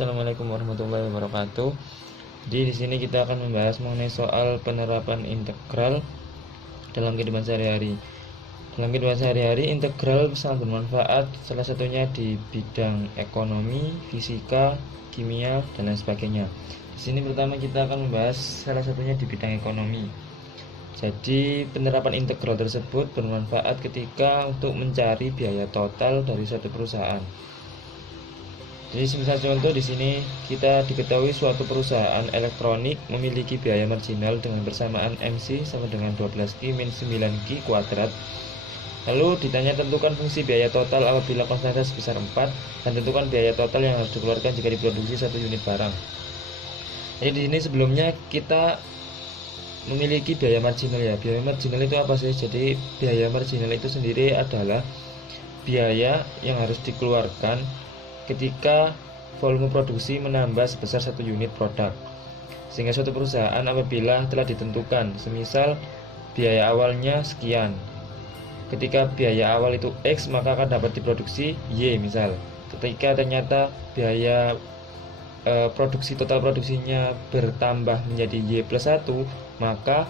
Assalamualaikum warahmatullahi wabarakatuh. Di sini kita akan membahas mengenai soal penerapan integral dalam kehidupan sehari-hari. Dalam kehidupan sehari-hari, integral sangat bermanfaat, salah satunya di bidang ekonomi, fisika, kimia, dan lain sebagainya. Di sini pertama kita akan membahas salah satunya di bidang ekonomi. Jadi penerapan integral tersebut bermanfaat ketika untuk mencari biaya total dari suatu perusahaan. Jadi semisal contoh di sini kita diketahui suatu perusahaan elektronik memiliki biaya marginal dengan persamaan MC sama dengan 12Q min 9Q kuadrat. Lalu ditanya tentukan fungsi biaya total apabila konstanta sebesar 4 dan tentukan biaya total yang harus dikeluarkan jika diproduksi 1 unit barang. Jadi di sini sebelumnya kita memiliki biaya marginal ya. Biaya marginal itu apa sih? Jadi biaya marginal itu sendiri adalah biaya yang harus dikeluarkan ketika volume produksi menambah sebesar 1 unit produk. Sehingga suatu perusahaan apabila telah ditentukan, semisal biaya awalnya sekian, ketika biaya awal itu X maka akan dapat diproduksi Y misal. Ketika ternyata biaya produksi total produksinya bertambah menjadi Y plus 1, maka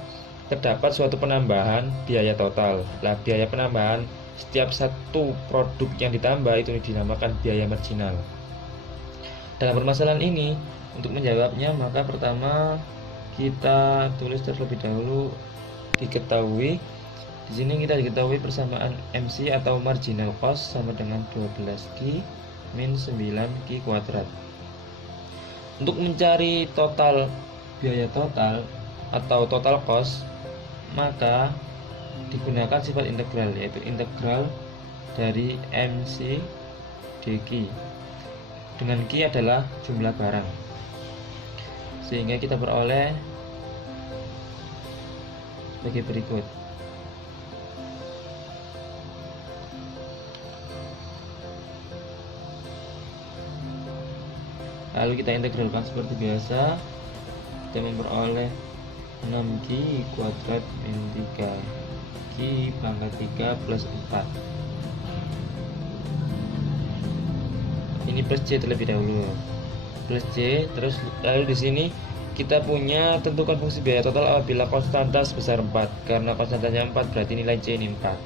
terdapat suatu penambahan biaya total. Nah, biaya penambahan setiap satu produk yang ditambah itu dinamakan biaya marginal. Dalam permasalahan ini, untuk menjawabnya maka pertama kita tulis terlebih dahulu diketahui. Di sini kita diketahui persamaan MC atau marginal cost sama dengan 12Q min 9Q kuadrat. Untuk mencari total biaya total atau total cost, maka digunakan sifat integral, yaitu integral dari MC dQ, dengan Q adalah jumlah barang, sehingga kita peroleh sebagai berikut. Lalu kita integralkan seperti biasa, kita memperoleh 6Q kuadrat min 3Q pangkat 3 plus 4. Ini plus C terlebih dahulu, plus C. Terus lalu di sini kita punya tentukan fungsi biaya total apabila konstanta sebesar 4. Karena konstantanya 4 berarti nilai C ini 4,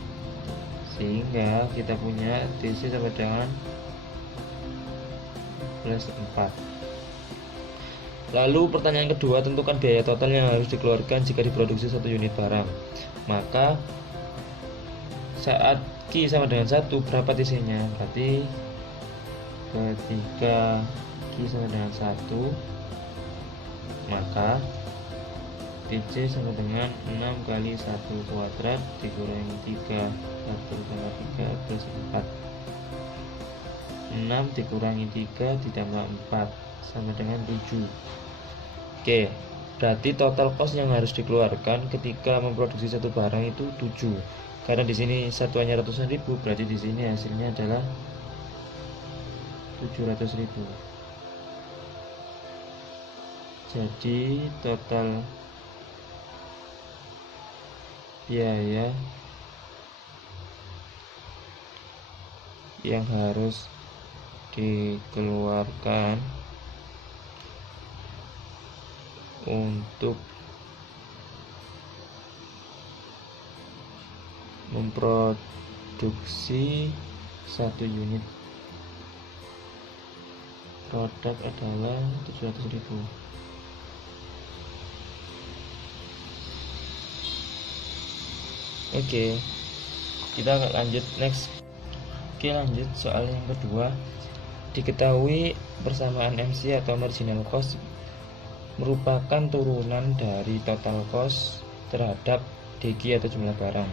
sehingga kita punya DC sama dengan plus 4. Lalu pertanyaan kedua, tentukan biaya total yang harus dikeluarkan jika diproduksi 1 unit barang. Maka saat Q sama dengan 1, berapa TC-nya? Berarti ketika Q sama dengan 1, maka TC sama dengan 6 kali 1 kuadrat dikurangi 3 1,3 plus 4. 6 dikurangi 3 ditambah 4 sama dengan 7. Oke, berarti total cost yang harus dikeluarkan ketika memproduksi satu barang itu 7. Karena di sini satuannya ratusan ribu, berarti di sini hasilnya adalah 700.000. Jadi total biaya yang harus dikeluarkan untuk memproduksi 1 unit produk adalah 700.000. Oke, kita akan lanjut next. Oke, lanjut soal yang kedua. Diketahui persamaan MC atau marginal cost merupakan turunan dari total cost terhadap DQ atau jumlah barang,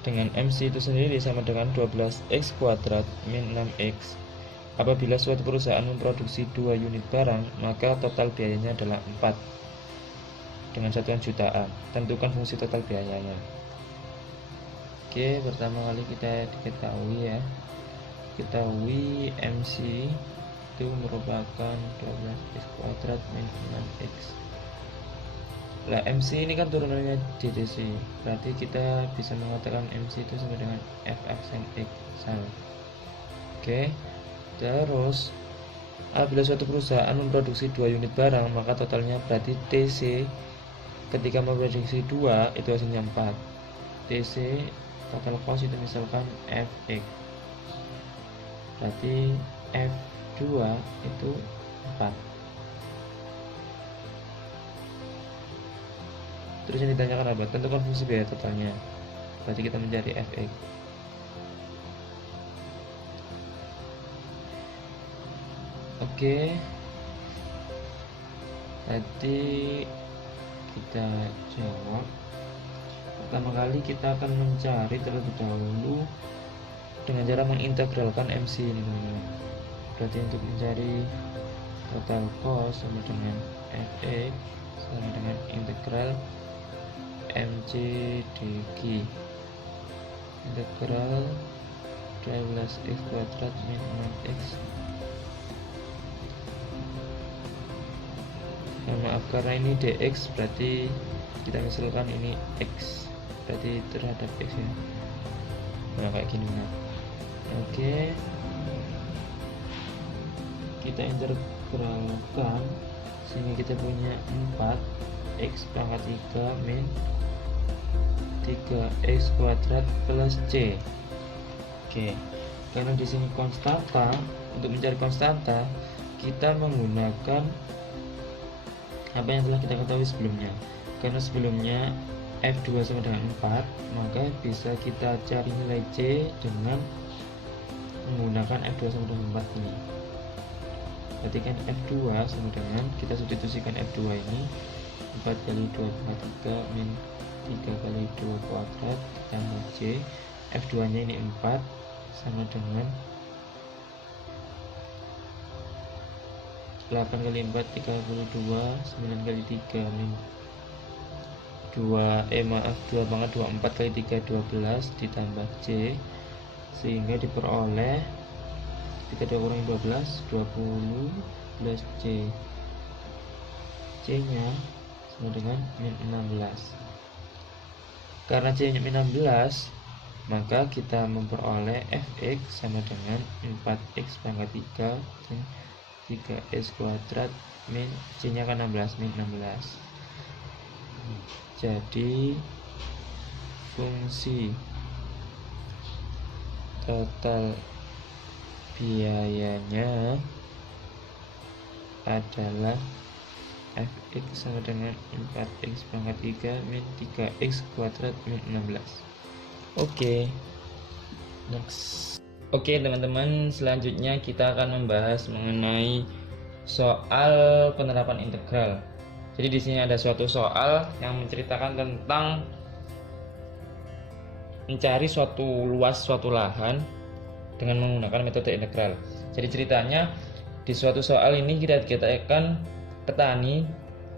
dengan MC itu sendiri sama dengan 12X kuadrat min 6X. Apabila suatu perusahaan memproduksi 2 unit barang, maka total biayanya adalah 4 dengan satuan jutaan. Tentukan fungsi total biayanya. Oke, pertama kali kita diketahui ya, ketahui MC itu merupakan 12X kuadrat min 6X. Lah MC ini kan turunannya DDC, berarti kita bisa mengatakan MC itu sama dengan Fx sin X. Oke, terus Apabila suatu perusahaan memproduksi 2 unit barang, maka totalnya berarti TC ketika memproduksi 2 itu hasilnya 4. TC total cost itu misalkan FX, berarti F2 itu 4. Terus yang ditanyakan apa? Tentukan fungsi biaya totalnya, berarti kita mencari Fx. Oke, tadi kita jawab. Pertama kali kita akan mencari terlebih dahulu dengan cara mengintegralkan MC ini teman-teman. Berarti untuk mencari total cost sama dengan Fx sama dengan integral MC dq, integral 12x kuadrat min 6x. Maaf, karena ini dx berarti kita misalkan ini x, berarti terhadap x ya. Nah kayak gini. Nah oke, kita integralkan sehingga kita punya 4x pangkat 3 min 3x kuadrat plus c. Oke, karena di sini konstanta, untuk mencari konstanta kita menggunakan apa yang telah kita ketahui sebelumnya. Karena sebelumnya F2 sama dengan 4, maka bisa kita cari nilai C dengan menggunakan F2 sama dengan 4 ini. Berarti kan F2 sama dengan, kita substitusikan F2 ini 4 kali 2 pangkat 3 min 3 kali 2 kuadrat ditambah C. F2 nya ini 4 sama dengan 8 kali 4 32, 9 kali 3 min 2 banget 24 kali 3 12 ditambah C, sehingga diperoleh 32 kurangi 12 20 plus C. C nya sama dengan min 16. Karena C nya min 16, maka kita memperoleh Fx sama dengan 4x pangkat 3 dan 3x kuadrat min C nya kan 16, min 16. Jadi fungsi total biayanya adalah Fx sama dengan 4x pangkat 3 min 3x kuadrat min 16. Oke, next. Oke teman-teman, selanjutnya kita akan membahas mengenai soal penerapan integral. Jadi di sini ada suatu soal yang menceritakan tentang mencari suatu luas suatu lahan dengan menggunakan metode integral. Jadi ceritanya di suatu soal ini kita akan petani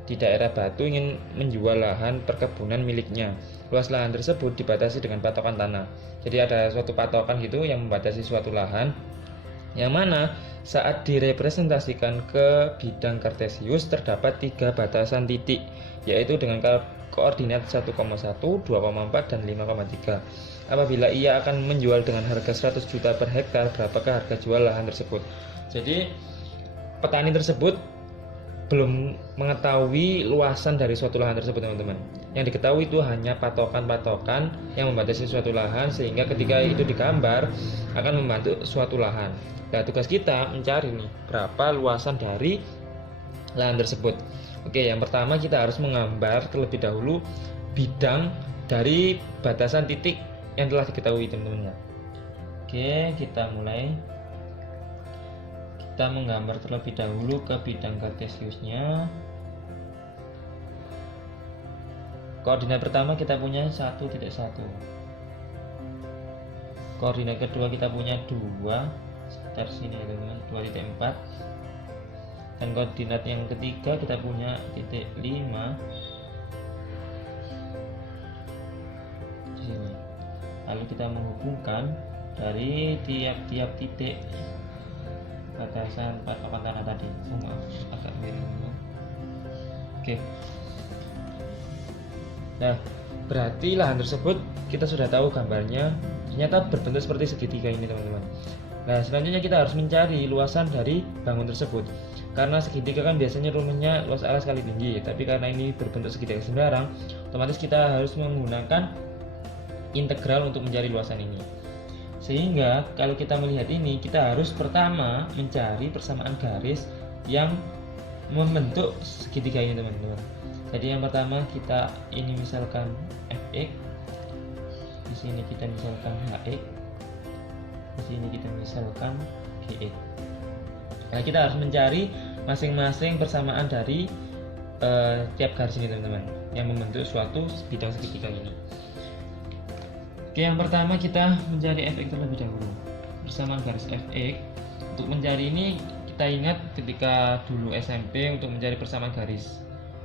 di daerah Batu ingin menjual lahan perkebunan miliknya. Luas lahan tersebut dibatasi dengan patokan tanah. Jadi ada suatu patokan gitu yang membatasi suatu lahan, yang mana saat direpresentasikan ke bidang kartesius terdapat 3 batasan titik, yaitu dengan koordinat 1,1, 2,4 dan 5,3. Apabila ia akan menjual dengan harga 100 juta per hektar, berapakah harga jual lahan tersebut? Jadi petani tersebut belum mengetahui luasan dari suatu lahan tersebut teman-teman. Yang diketahui itu hanya patokan-patokan yang membatasi suatu lahan, sehingga ketika itu digambar akan membantu suatu lahan. Nah tugas kita mencari nih berapa luasan dari lahan tersebut. Oke, yang pertama kita harus menggambar terlebih dahulu bidang dari batasan titik yang telah diketahui teman-teman. Oke, kita mulai. Kita menggambar terlebih dahulu ke bidang kartesiusnya. Koordinat pertama kita punya 1,1. Koordinat kedua kita punya 2, sekitar sini teman-teman, 2,4. Dan koordinat yang ketiga kita punya titik 5 di sini. Lalu kita menghubungkan dari tiap-tiap titik batasan patokan tanah tadi. Agak miring. Oke. Nah, berarti lahan tersebut kita sudah tahu gambarnya ternyata berbentuk seperti segitiga ini teman-teman. Nah, selanjutnya kita harus mencari luasan dari bangun tersebut. Karena segitiga kan biasanya rumusnya luas alas kali tinggi, tapi karena ini berbentuk segitiga sembarang, otomatis kita harus menggunakan integral untuk mencari luasan ini. Sehingga kalau kita melihat ini, kita harus pertama mencari persamaan garis yang membentuk segitiga ini, teman-teman. Jadi yang pertama kita ini misalkan fx, di sini kita misalkan hx, di sini kita misalkan gx. Nah, kita harus mencari masing-masing persamaan dari tiap garis ini, teman-teman, yang membentuk suatu bidang segitiga ini. Oke, yang pertama kita mencari fx terlebih dahulu. Persamaan garis fx. Untuk mencari ini kita ingat ketika dulu SMP untuk mencari persamaan garis.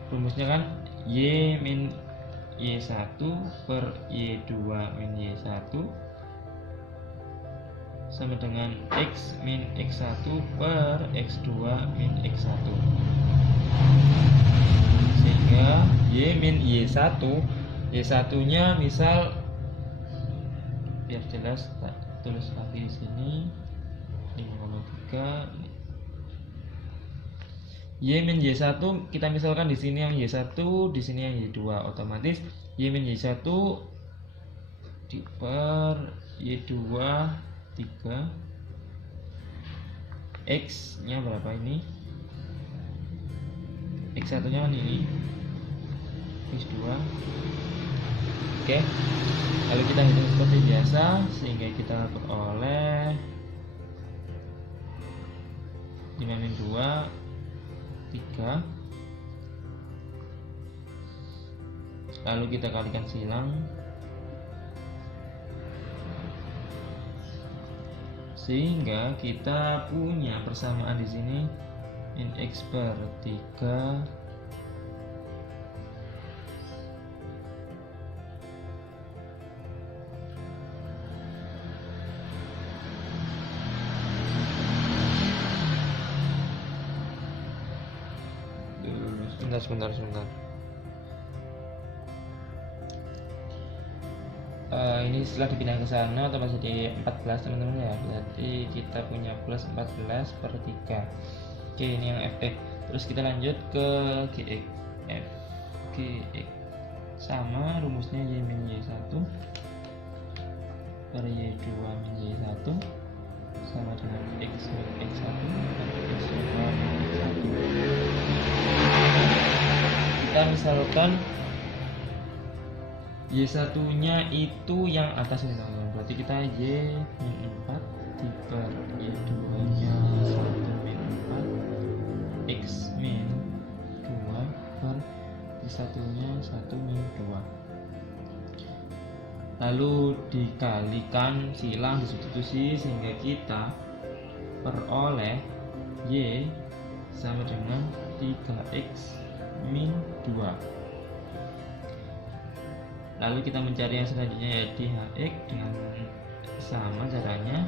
Rumusnya kan y min y1 per y2 min y1 sama dengan x min x1 per x2 min x1. Sehingga y min y1, y1 nya misal, biar jelas tak tulis lagi di sini 5,3. Y min y1 kita misalkan di sini yang y1, di sini yang y2, otomatis y min y1 per y2 3, x nya berapa ini, x1 nya kan ini, x2. Oke, lalu kita hitung seperti biasa sehingga kita peroleh 5 min 2 3. Lalu kita kalikan silang sehingga kita punya persamaan di sini min x per 3 sebentar. Ini setelah dipindah ke sana otomatis jadi 14, teman-teman ya. Berarti kita punya plus 14 per 3. Oke, ini yang fx. Terus kita lanjut ke gx. Gx sama rumusnya y min y1 per y2 min y1 sama dengan x min x1 per x2 min x1. Kita misalkan y1 nya itu yang atas ini, teman-teman. Berarti kita y min 4 per y2 nya 1 min 4 x min 2 per y1 nya 1 min 2. Lalu dikalikan silang, disubstitusi sehingga kita peroleh y sama dengan 3x min 2. Lalu kita mencari yang selanjutnya yaitu hx dengan sama caranya,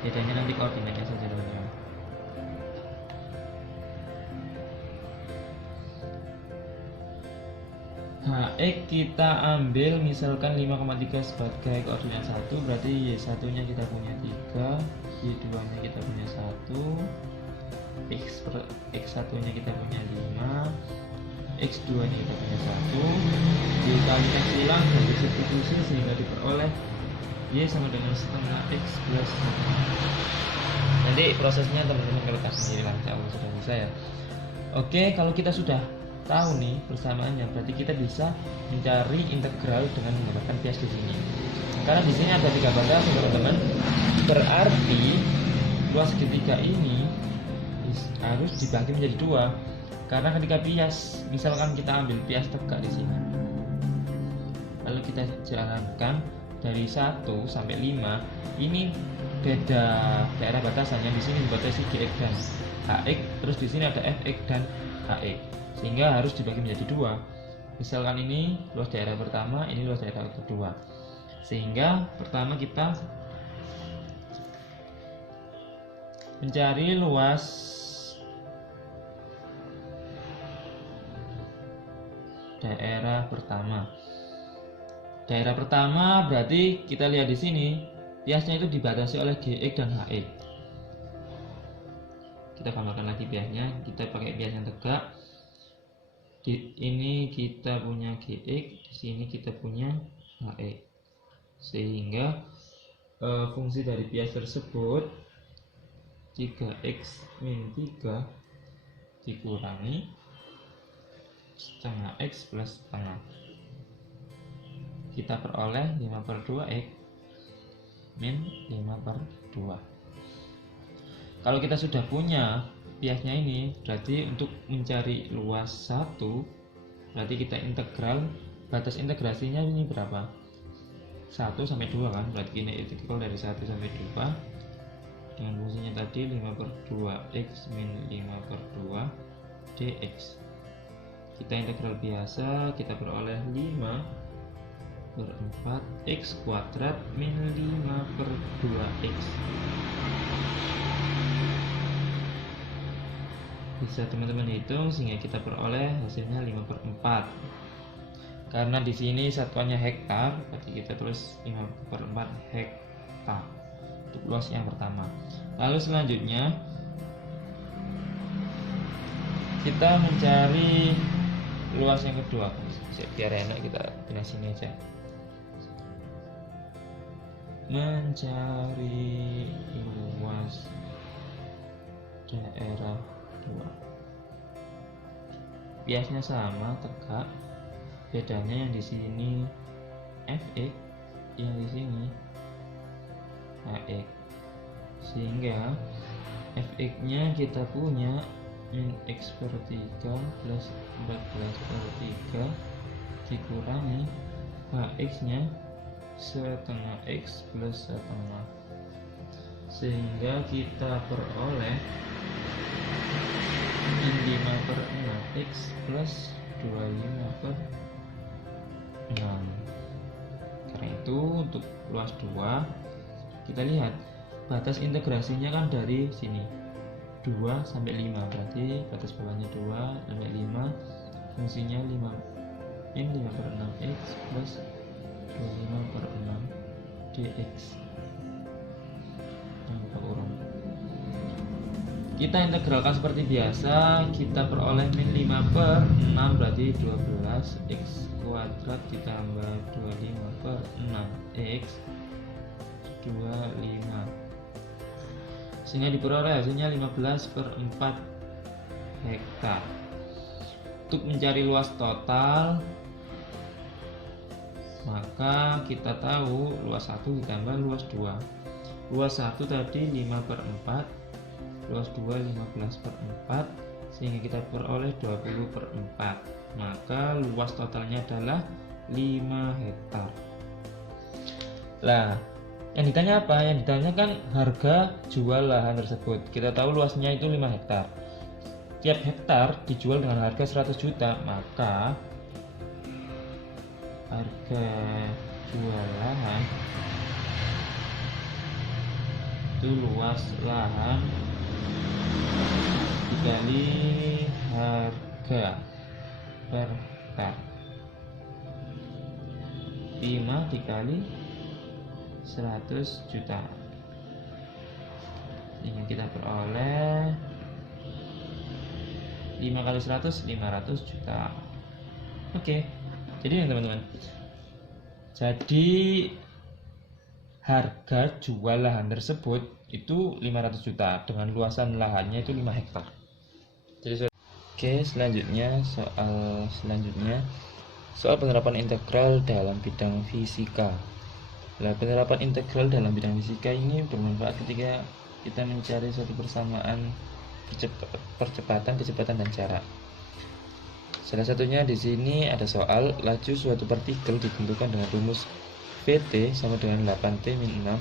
bedanya nanti koordinatnya saja, teman-teman. Hx kita ambil misalkan 5,3 sebagai koordinat 1, berarti y1 nya kita punya 3, y2 nya kita punya 1, x1 nya kita punya 5, x2 nya kita punya 1, dikalikan silang dan disubstitusi sehingga diperoleh y sama dengan setengah x plus 1. Nanti prosesnya teman-teman kalau kasih sendiri lancar, sudah bisa ya. Oke, kalau kita sudah tahu nih persamaannya, berarti kita bisa mencari integral dengan menggunakan bias di sini. Karena di sini ada 3 batasan, teman-teman. Berarti luas segitiga ini harus dibagi menjadi 2. Karena ketika bias, misalkan kita ambil bias tegak di sini, lalu kita jalankan dari 1 sampai 5, ini beda daerah batasannya. Di sini dibatasi gx dan hx, terus di sini ada fx dan hx, sehingga harus dibagi menjadi 2. Misalkan ini luas daerah pertama, ini luas daerah kedua, sehingga pertama kita mencari luas daerah pertama. Daerah pertama berarti kita lihat di sini biasnya itu dibatasi oleh Gx dan Hx. Kita gambarkan lagi biasnya, kita pakai bias yang tegak. Di ini kita punya Gx, di sini kita punya Hx, sehingga fungsi dari bias tersebut 3x min 3 dikurangi setengah x plus setengah, kita peroleh 5/2x min 5/2. Kalau kita sudah punya biasnya ini, berarti untuk mencari luas 1, berarti kita integral, batas integrasinya ini berapa? 1 sampai 2 kan, berarti ini integral dari 1 sampai 2 dengan fungsinya tadi 5/2x min 5/2 dx. Kita integral biasa, kita peroleh 5/4 x kuadrat min 5/2x. Bisa teman-teman hitung sehingga kita peroleh hasilnya 5/4. Karena di sini satuannya hektar, berarti kita tulis 5/4 hektar untuk luas yang pertama. Lalu selanjutnya kita mencari luas yang kedua. Biar enak kita pindah sini aja. Mencari luas daerah 2. Biasnya sama, tegak. Bedanya yang di sini fx, yang di sini hx. Sehingga fx-nya kita punya min x per 3 plus 14/3 dikurangi hx-nya setengah x plus setengah, sehingga kita peroleh min 5/6x plus 25/6. Karena itu untuk luas 2 kita lihat batas integrasinya kan dari sini 2 sampai 5, berarti batas bawahnya 2 sampai 5, fungsinya 5 min 5/6x plus 25/6 dx. Kita integralkan seperti biasa, kita peroleh min 5/6 berarti 12x kuadrat ditambah 25/6x 25, sehingga diperoleh hasilnya 15/4 hektar. Untuk mencari luas total, maka kita tahu luas 1 ditambah luas 2. Luas 1 tadi 5/4, luas 2 15/4, sehingga kita peroleh 20/4. Maka luas totalnya adalah 5 hektar. Lah, yang ditanya apa? Yang ditanya kan harga jual lahan tersebut. Kita tahu luasnya itu 5 hektar. Tiap hektar dijual dengan harga 100 juta, maka harga jual lahan itu luas lahan dikali harga per hektar, 5 dikali 100 juta, sehingga kita peroleh 5 kali 100 500 juta. Oke, jadi teman-teman, jadi harga jual lahan tersebut itu 500 juta dengan luasan lahannya itu 5 hektar. Jadi oke, selanjutnya soal penerapan integral dalam bidang fisika. Nah, penerapan integral dalam bidang fisika ini bermanfaat ketika kita mencari suatu persamaan kecepatan dan jarak. Salah satunya di sini ada soal laju suatu partikel ditentukan dengan rumus Vt sama dengan 8T min 6.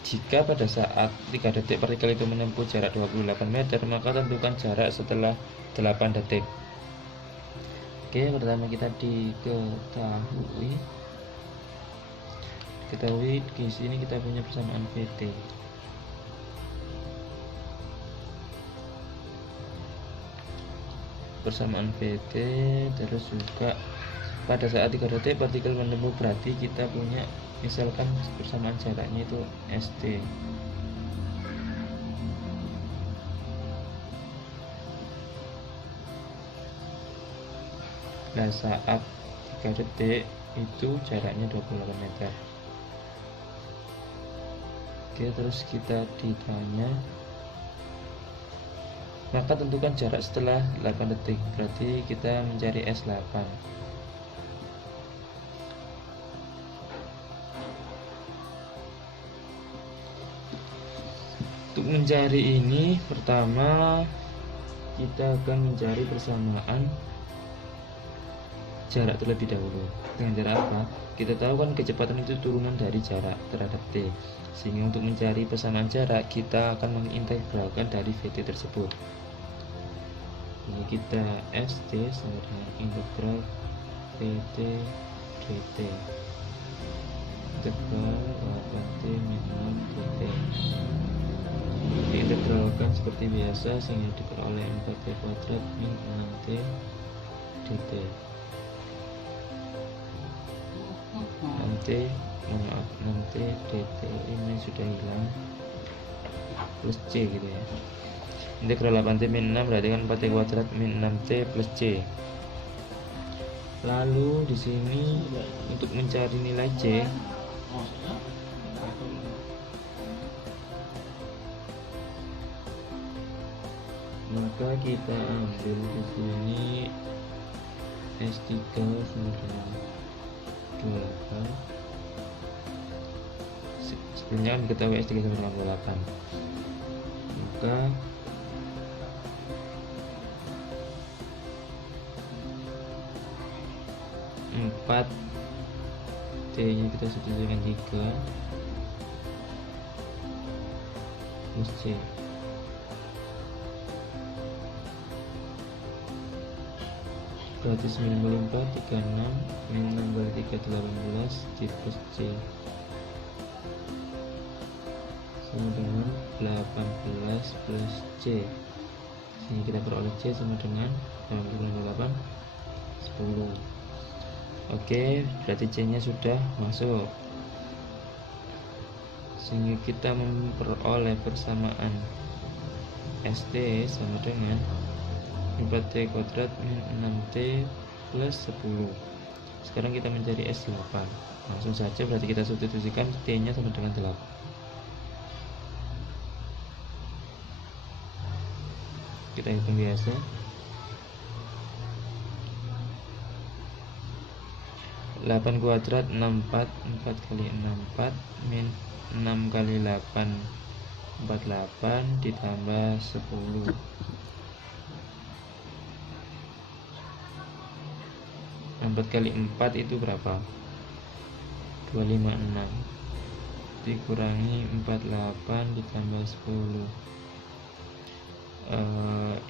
Jika pada saat 3 detik partikel itu menempuh jarak 28 meter, maka tentukan jarak setelah 8 detik. Oke, pertama kita diketahui di sini kita punya persamaan Vt. Persamaan Vt, terus juga pada saat 3 detik partikel menempuh, berarti kita punya Misalkan persamaan jaraknya itu SD. Nah, saat 3 detik itu jaraknya 28 meter. Oke, terus kita ditanya, maka tentukan jarak setelah 8 detik. Berarti kita mencari S8. Untuk mencari ini, pertama kita akan mencari persamaan jarak terlebih dahulu. Dengan cara apa? Kita tahu kan kecepatan itu turunan dari jarak terhadap T. Sehingga untuk mencari persamaan jarak, kita akan mengintegralkan dari VT tersebut. Ini kita ST sama dengan integral VT dt. Integral 8T min 6 dt. Diintegralkan seperti biasa sehingga diperoleh 4T kuadrat min 6T dt. Nanti dt ini sudah hilang, plus c gitu ya. Integral 8T min 6 berarti kan 4T kuadrat min 6T plus c. Lalu di sini untuk mencari nilai c, maka kita ambil di sini S3 sama dengan 28. Sebenarnya kan kita S3 sama dengan 28. Maka empat T nya kita substitusikan 3 plus C. Berarti 94, 36 min 6 kali 3, 18 di plus C sama dengan 18 plus C. Sini kita peroleh C sama dengan 88, 10. Oke, berarti C nya sudah masuk, sehingga kita memperoleh persamaan ST sama dengan 4T kuadrat min 6T plus 10. Sekarang kita mencari S8. Langsung saja, berarti kita substitusikan T nya sama dengan 8. Kita hitung biasa. 8 kuadrat 64, 4 kali 64 min 6 kali 8 48 ditambah 10. 4 kali 4 itu berapa? 256 dikurangi 48 ditambah 10.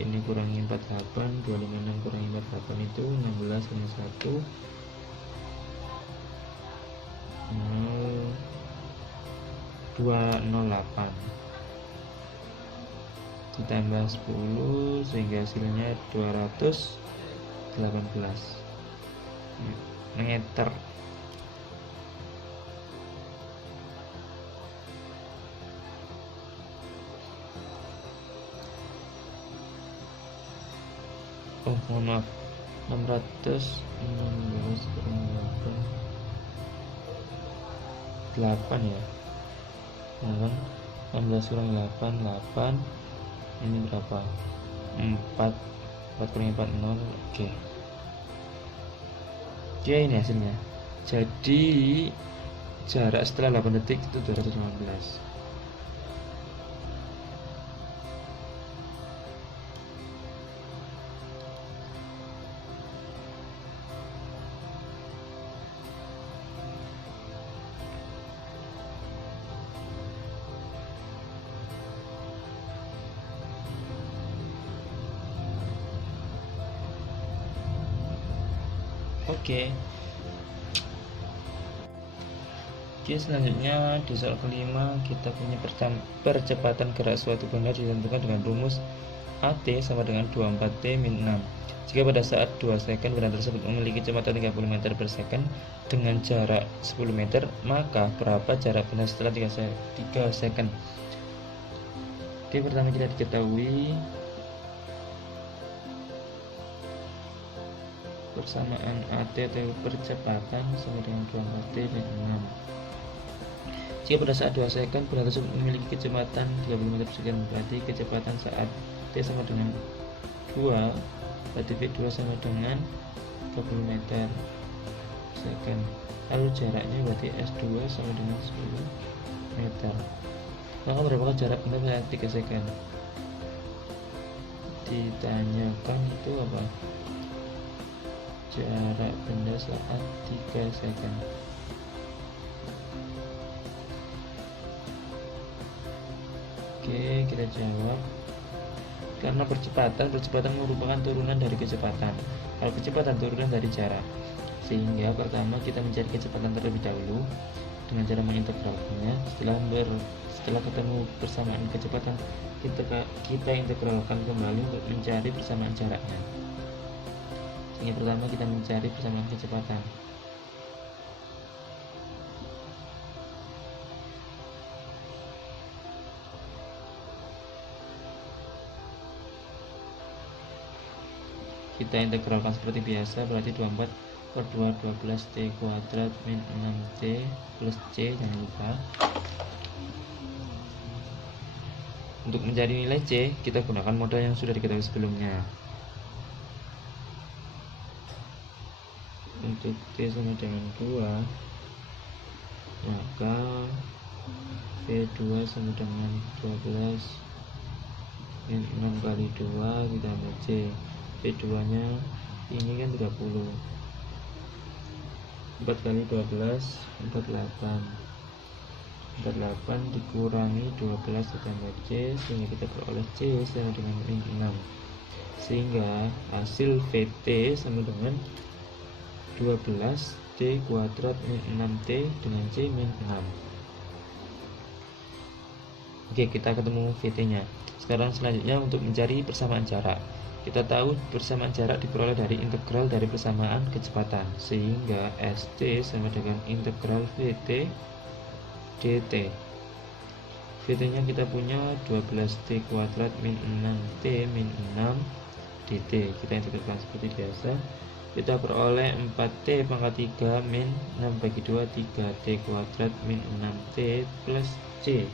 Ini kurangi 48, 256 kurangi 48 itu 16 kali 1 208 ditambah 10 sehingga hasilnya 218 meter. Oh, mohon maaf, 616 kurang 8 ya. 16 kurang 8 ini berapa? 4 kurang 4 0. Oke, ini hasilnya. Jadi jarak setelah 8 detik itu 215. Oke, selanjutnya di soal kelima kita punya percepatan gerak suatu benda ditentukan dengan rumus AT sama dengan 24T min 6. Jika pada saat 2 second benda tersebut memiliki kecepatan 30 meter per second dengan jarak 10 meter, maka berapa jarak benda setelah 3 second? Oke, pertama kita diketahui persamaan AT atau percepatan sama dengan 24T min 6. Jika pada saat 2 second benda tersebut memiliki kecepatan 30 meter per second, berarti kecepatan saat T sama dengan 2, berarti V2 sama dengan 30 meter per second. Lalu jaraknya berarti S2 sama dengan 10 meter. Maka berapakah jarak benda saat 3 second? Ditanyakan itu apa? Jarak benda saat 3 second. Oke, kita jawab. Karena percepatan merupakan turunan dari kecepatan. Kalau kecepatan turunan dari jarak. Sehingga pertama kita mencari kecepatan terlebih dahulu dengan cara mengintegralkannya. Setelah ketemu persamaan kecepatan, kita integralkan kembali untuk mencari persamaan jaraknya. Sehingga pertama kita mencari persamaan kecepatan. Kita integralkan seperti biasa, berarti 24 per 2 12T kuadrat min 6T plus C, jangan lupa. Untuk mencari nilai C, kita gunakan modal yang sudah diketahui sebelumnya. Untuk T sama dengan 2, maka V2 sama dengan 12 min 6 kali 2 ditambah C. V2 nya ini kan 30, 4 kali 12 48 dikurangi 12 ditambah C, sehingga kita peroleh C sama dengan min 6, sehingga hasil VT sama dengan 12T kuadrat min 6T dengan C min 6. Oke, kita ketemu VT nya. Sekarang selanjutnya untuk mencari persamaan jarak. Kita tahu persamaan jarak diperoleh dari integral dari persamaan kecepatan, sehingga ST sama dengan integral VT dt. VT nya kita punya 12T kuadrat min 6T min 6 dt. Kita integralkan seperti biasa, kita peroleh 4T pangkat 3 min 6 bagi 2 3T kuadrat min 6T plus C.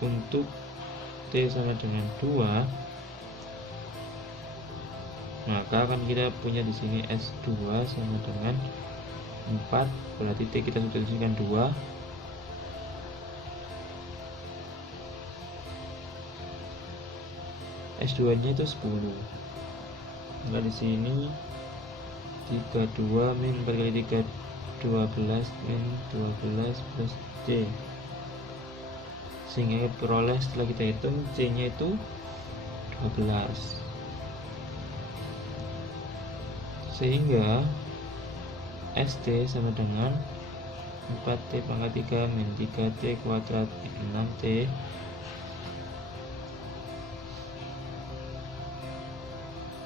Untuk T sama dengan 2, maka akan kita punya di sini S2 sama dengan 4, berarti T kita substitusikan 2, S2 nya itu 10. Maka di sini 32 min 4 kali 3 12 min 12 plus C, sehingga peroleh setelah kita hitung C nya itu 12, sehingga ST sama dengan 4T pangkat 3 min 3T kuadrat min 6T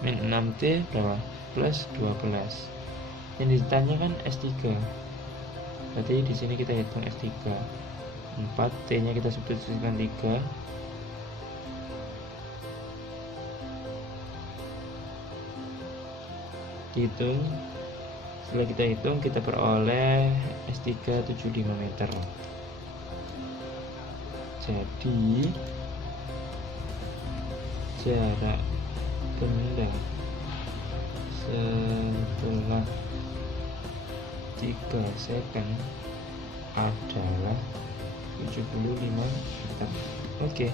min 6T berapa? Plus 12. Yang ditanyakan S3, berarti di sini kita hitung S3. 4, T nya kita substitusikan 3, dihitung. Setelah kita hitung, kita peroleh S3 75 meter. Jadi jarak benda setelah 3 second adalah 75 meter. Oke,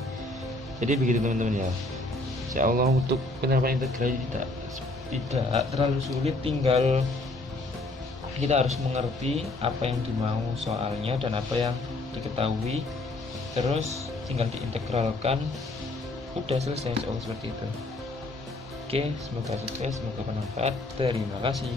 jadi begitu teman-teman ya. Insyaallah untuk penerapan integral tidak terlalu sulit, tinggal kita harus mengerti apa yang dimau soalnya dan apa yang diketahui, terus tinggal diintegralkan, udah selesai soal seperti itu. Oke, semoga sukses, semoga bermanfaat. Terima kasih.